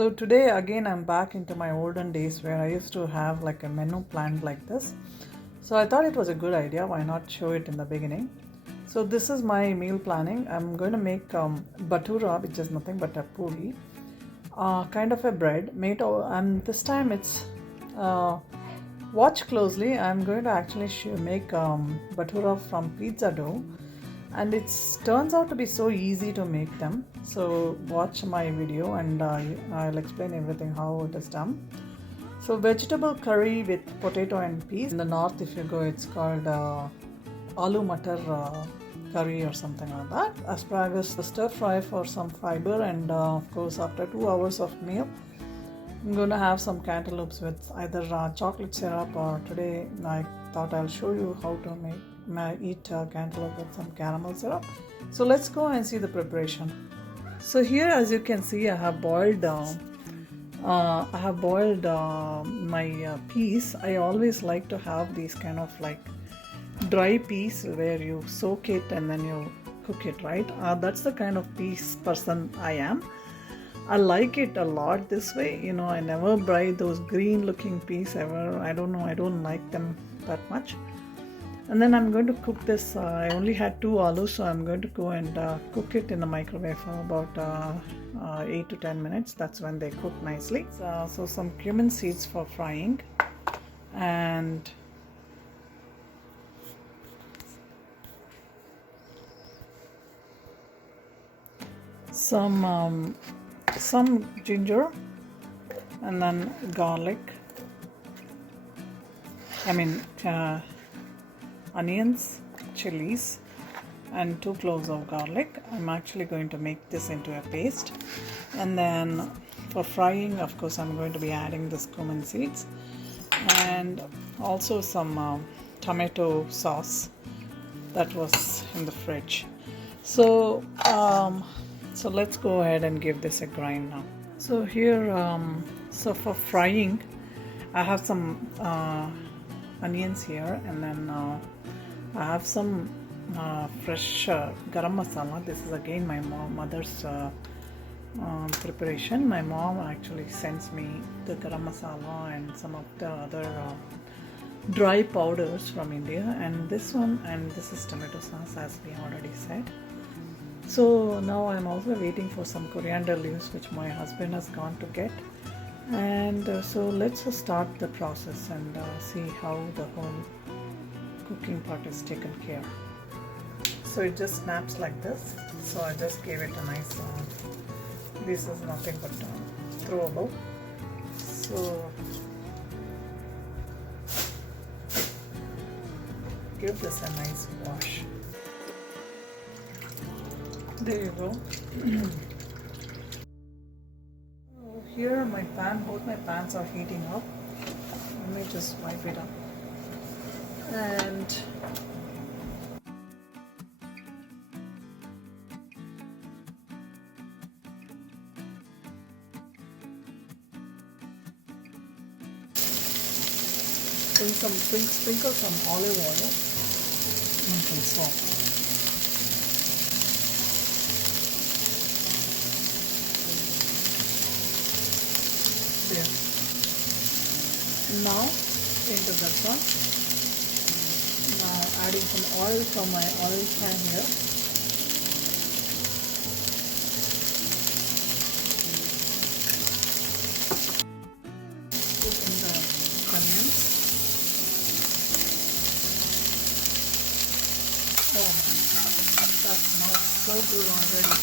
So today again I'm back into my olden days where I used to have like a menu planned like this. So I thought it was a good idea, why not show it in the beginning. So this is my meal planning. I'm going to make Bhatura, which is nothing but a puri, kind of a bread made and this time it's watch closely. I'm going to actually make Bhatura from pizza dough, and it turns out to be so easy to make them. So watch my video and I'll explain everything how it is done. So vegetable curry with potato and peas. In the north, if you go, it's called aloo matar curry or something like that. Asparagus stir fry for some fiber, and of course after 2 hours of meal I'm going to have some cantaloupes with either chocolate syrup, or today I thought I'll show you how to eat cantaloupe with some caramel syrup. So let's go and see the preparation. So here, as you can see, I have boiled my peas. I always like to have these kind of like dry peas where you soak it and then you cook it, right? That's the kind of peas person I am. I like it a lot this way. I never buy those green looking peas ever. I don't know, I don't like them that much. And then I'm going to cook this. I only had 2 aloo, so I'm going to go and cook it in the microwave for about 8 to 10 minutes. That's when they cook nicely. So some cumin seeds for frying, and some ginger, and then garlic. Onions, chilies, and 2 cloves of garlic. I'm actually going to make this into a paste. And then for frying, of course, I'm going to be adding this cumin seeds and also some tomato sauce that was in the fridge. So let's go ahead and give this a grind now. So here, so for frying, I have some onions here, and then I have some fresh garam masala. This is again my mother's preparation. My mom actually sends me the garam masala and some of the other dry powders from India, and this is tomato sauce, as we already said. So now I'm also waiting for some coriander leaves, which my husband has gone to get. And so let's start the process and see how the whole cooking part is taken care. So it just snaps like this. So I just gave it a nice, this is nothing but throwable. So give this a nice wash. There you go. Here my pan, both my pans are heating up. Let me just wipe it up. And sprinkle some olive oil and some salt. There. Now into that one, adding some oil from my oil pan here. Put in the onions. Oh, that smells so good already.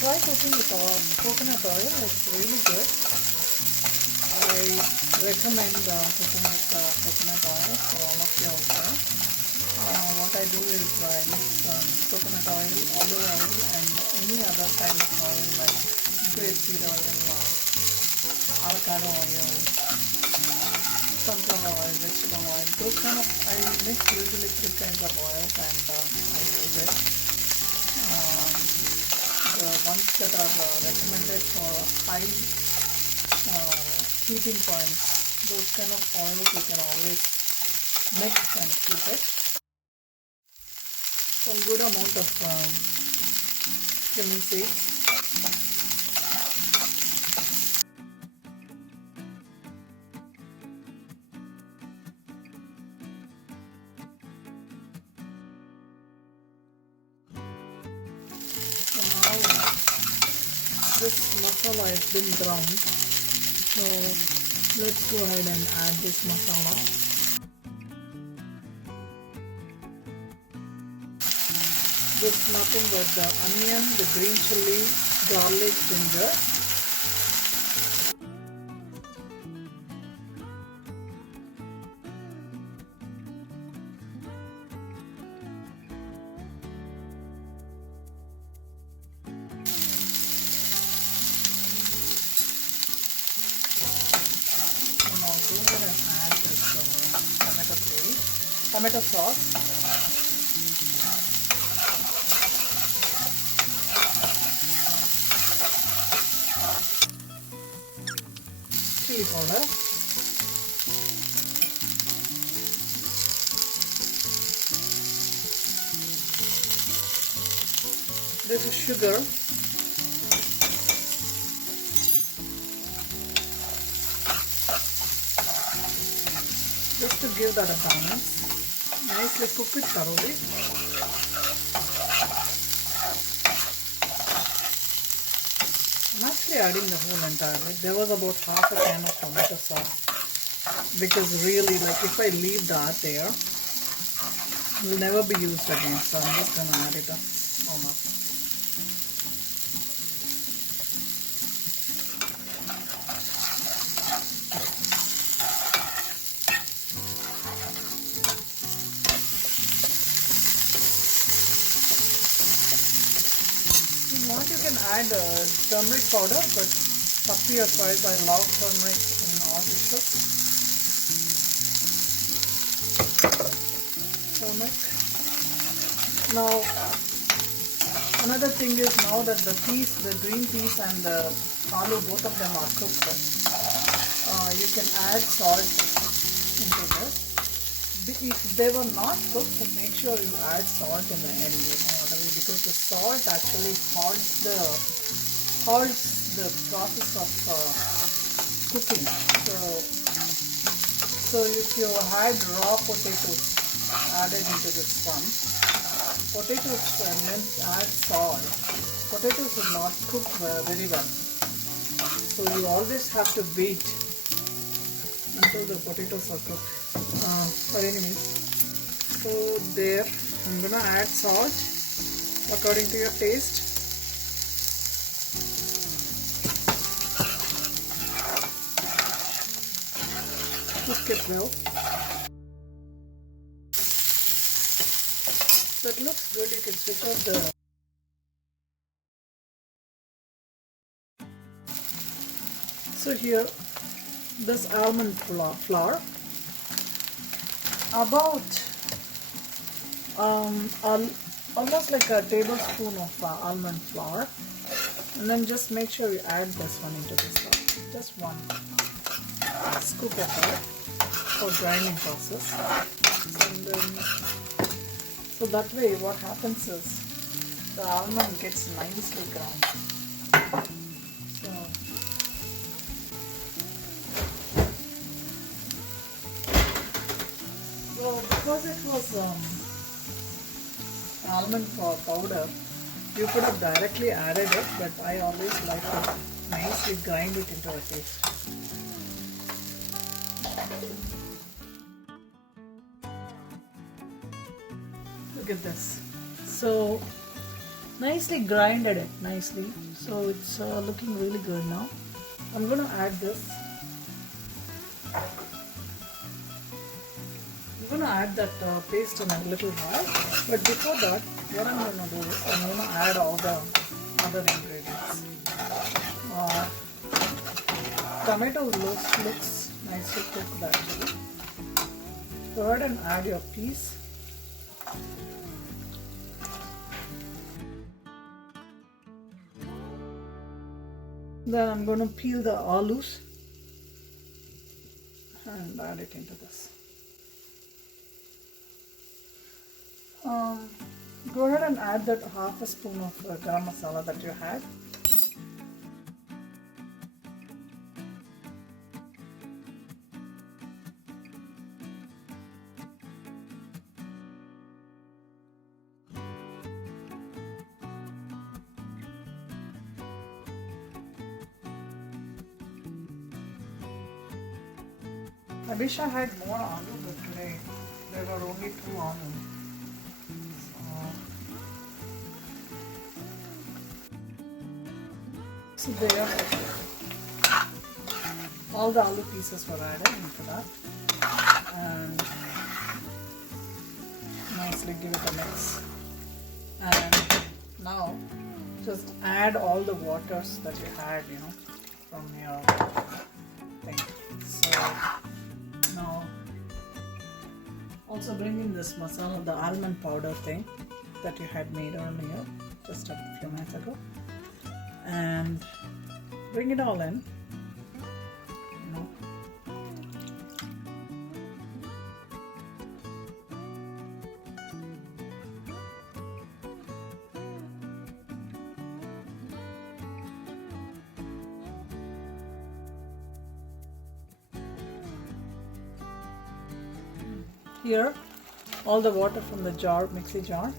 Try cooking with coconut oil, it's really good. I recommend cooking with coconut oil for all of you also. What I do is I mix coconut oil, olive oil, and any other kind of oil like grapeseed oil, avocado oil, sunflower oil, vegetable oil. Those kind of, I mix usually 3 kinds of oils, and I use it. The ones that are recommended for high heating points, those kind of oils you can always mix and keep it. some good amount of cumin seeds. So now this masala has been ground. So let's go ahead and add this masala. This is nothing but the onion, the green chili, garlic, ginger. And I'll go ahead and add this tomato sauce. Chili powder, this is sugar, just to give that a balance. Nicely cook it thoroughly. I'm actually adding the whole entire, there was about half a can of tomato sauce, because really, like, if I leave that there, it will never be used again, so I'm just going to add it up all up. You can add turmeric powder, but up to your choice. I love turmeric in all dishes. Turmeric. Now, another thing is, now that the green peas and the aloo, both of them are cooked, you can add salt into this. If they were not cooked, make sure you add salt in the end, because the salt actually halts the process of cooking. So if you had raw potatoes added into this one, potatoes and then add salt, potatoes will not cook very well. So you always have to wait until the potatoes are cooked. But anyways, so there, I'm gonna add salt according to your taste. Cook it well. So it looks good. You can switch off the. So here, this almond flour, about almost like a tablespoon of almond flour, and then just make sure you add this one into this flour. Just one scoop of it for grinding process. So that way what happens is the almond gets nicely ground. So because it was almond powder, you could have directly added it, but I always like to nicely grind it into a paste. Look at this. So nicely grinded it nicely. So it's looking really good now. I'm going to add this. I'm going to add that paste in a little while. But before that, what I'm going to do is I'm going to add all the other ingredients. Tomato looks nicely cooked actually. Go ahead and add your peas. Then I'm going to peel the alus and add it into this. Go ahead and add that half a spoon of garam masala that you had. I wish I had more aloo, but today there were only 2 aloo. So there, all the aloo pieces were added into that, and nicely give it a mix. And now just add all the waters that you had, from your thing. So now also bring in this masala, the almond powder thing that you had made earlier, just a few minutes ago, and bring it all in. Here, all the water from the jar, mixie jar.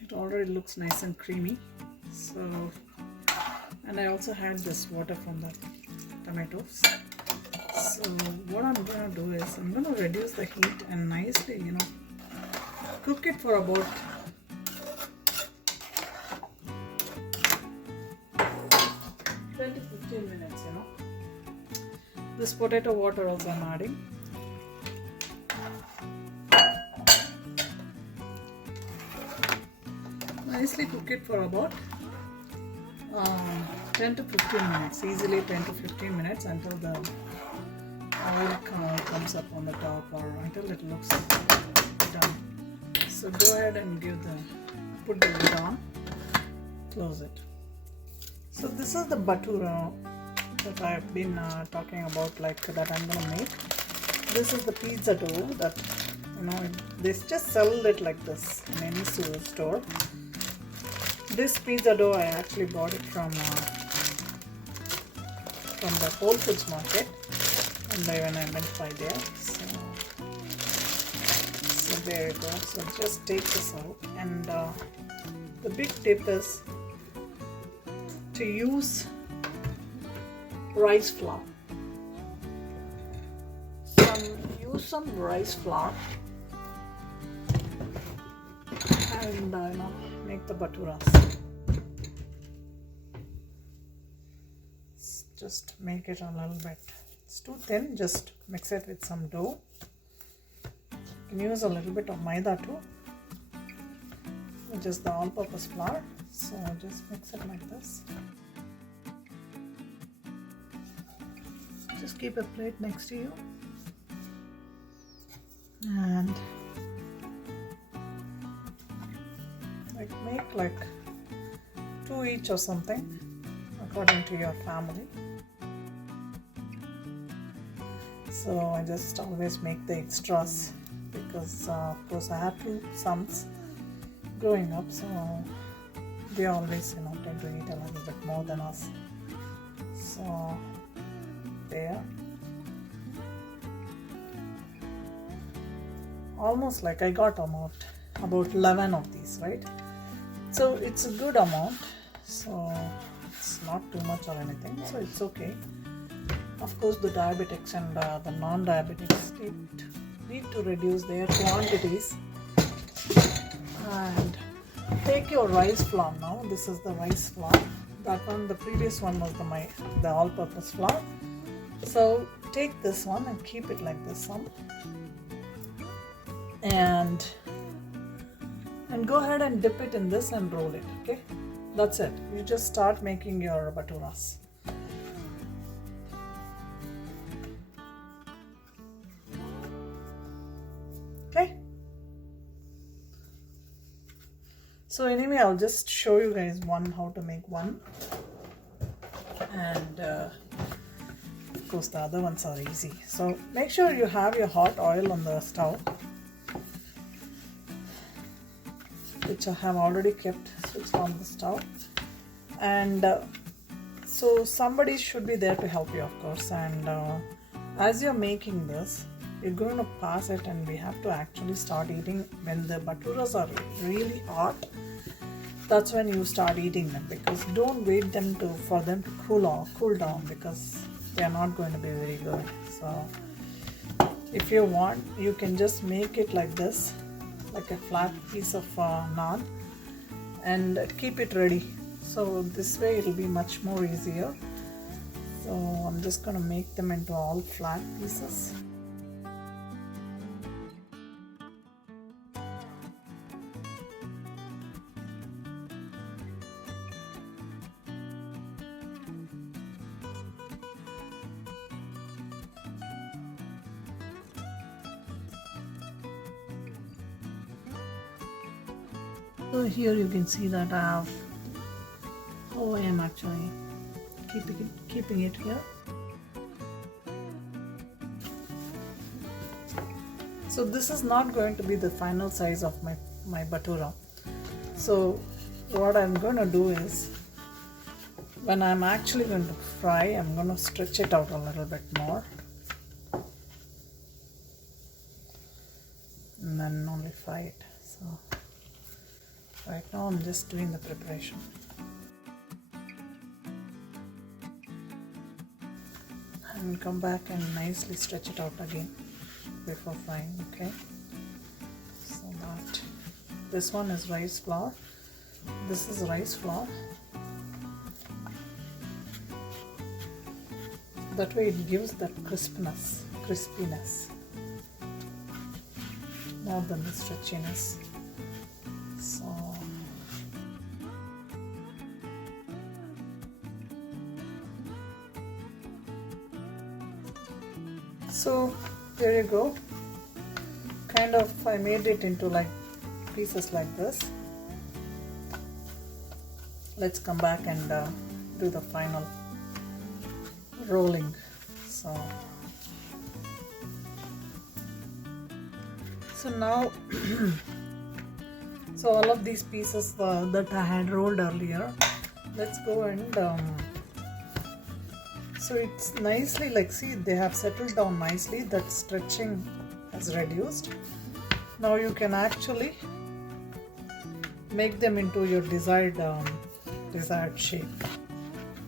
It already looks nice and creamy. So, and I also had this water from the tomatoes. So what I'm gonna do is I'm gonna reduce the heat and nicely, cook it for about 10 to 15 minutes, This potato water also I'm adding. Nicely cook it for about 10 to 15 minutes, easily 10 to 15 minutes until the oil comes up on the top or until it looks done. So go ahead and put the lid on, close it. So this is the Bhatura that I've been talking about, that I'm gonna make. This is the pizza dough that, they just sell it like this in any store. This pizza dough I actually bought it from the Whole Foods market, and when I went by there. So there you go. So just take this out, and the big tip is to use rice flour. Use some rice flour and make the bhaturas. Just make it a little bit. It's too thin. Just mix it with some dough. You can use a little bit of maida too, which is the all-purpose flour. So just mix it like this. Just keep a plate next to you and make 2 each or something according to your family. So I just always make the extras because of course I have 2 sons growing up, so they always tend to eat a little bit more than us. So there, almost I got about 11 of these, right? So it's a good amount, so it's not too much or anything, so it's okay. Of course the diabetics and the non-diabetics need to reduce their quantities. And take your rice flour now. This is the rice flour. That one, the previous one was the all-purpose flour. So take this one and keep it like this one, and go ahead and dip it in this and roll it. Okay, that's it. You just start making your bhaturas. Okay. So anyway, I'll just show you guys how to make one, and course the other ones are easy. So make sure you have your hot oil on the stove, which I have already kept switched on the stove. And so somebody should be there to help you, of course. And as you're making this, you're going to pass it, and we have to actually start eating when the bhaturas are really hot. That's when you start eating them, because don't wait for them to cool down, because they are not going to be very good. So if you want, you can just make it like this, like a flat piece of naan, and keep it ready. So this way it will be much more easier. So I'm just going to make them into all flat pieces. So here you can see that I have how I am actually keeping it here. So this is not going to be the final size of my bhatura. So what I'm going to do is, when I'm actually going to fry, I'm going to stretch it out a little bit more, and then only fry it. So right now I'm just doing the preparation. And come back and nicely stretch it out again before frying, okay? So that this one is rice flour, this is rice flour. That way it gives that crispiness more than the stretchiness. So there you go. Kind of I made it into like pieces like this. Let's come back and do the final rolling. So now so all of these pieces that I had rolled earlier, let's go and so it's nicely, like, see, they have settled down nicely. That stretching has reduced. Now you can actually make them into your desired shape.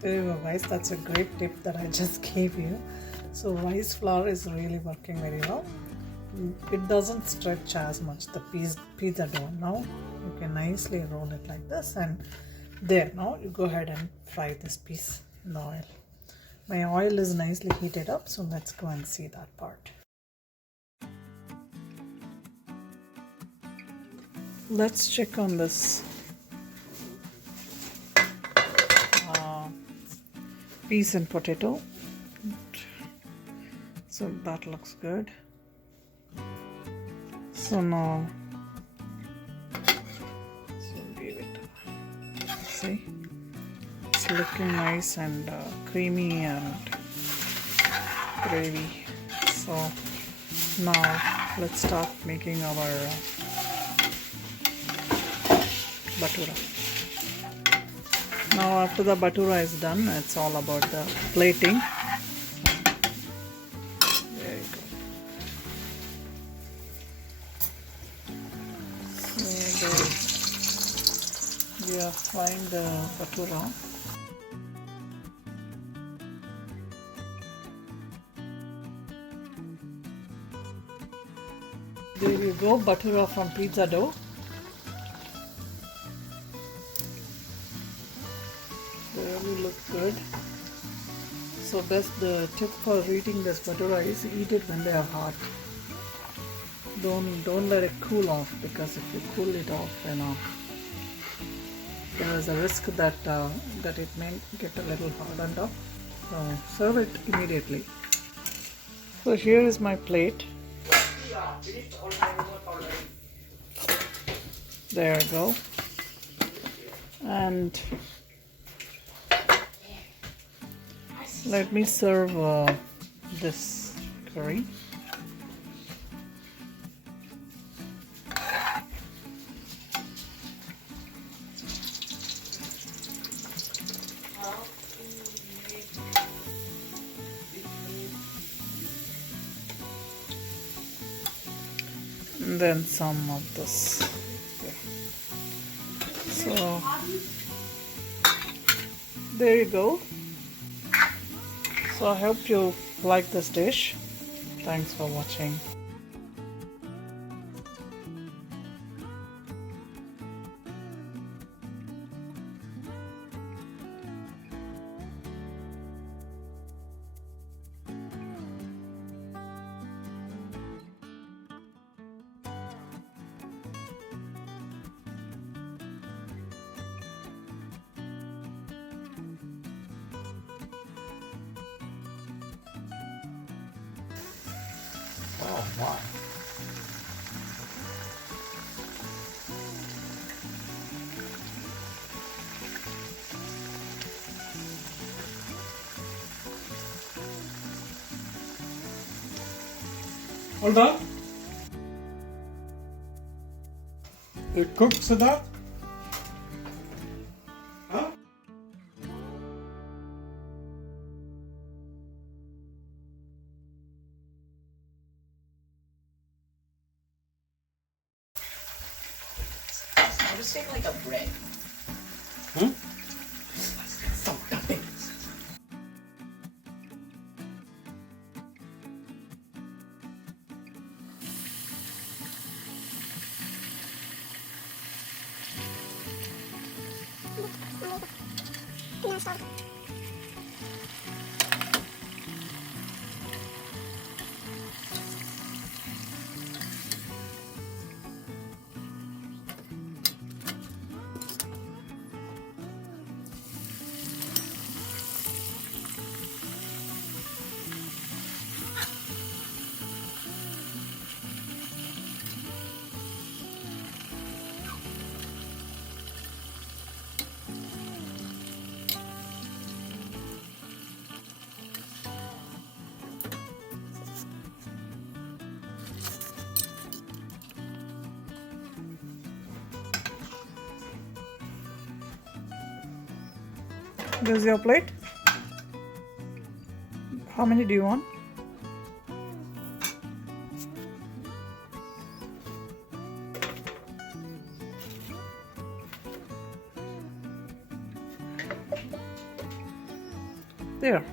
There you go, guys. That's a great tip that I just gave you. So rice flour is really working very well. It doesn't stretch as much, the pizza dough. Now you can nicely roll it like this, and there. Now you go ahead and fry this piece in the oil. My oil is nicely heated up, so let's go and see that part. Let's check on this peas and potato. So that looks good. So now, give it. See. It's looking nice and creamy and gravy. So now let's start making our bhatura. Now after the bhatura is done, it's all about the plating. There you go. So we are frying the bhatura. There you go, bhatura from pizza dough. They really look good. So the tip for eating this bhatura is eat it when they are hot. Don't let it cool off, because if you cool it off, there is a risk that it may get a little hardened up. So serve it immediately. So here is my plate. There you go. And let me serve this curry. And then some of this. Okay. So there you go. So I hope you like this dish. Thanks for watching. Oh, wow. Hold on. It cooked, Siddharth? Huh? I'll just take like a bread. Hmm? Some toppings. This is your plate. How many do you want? There.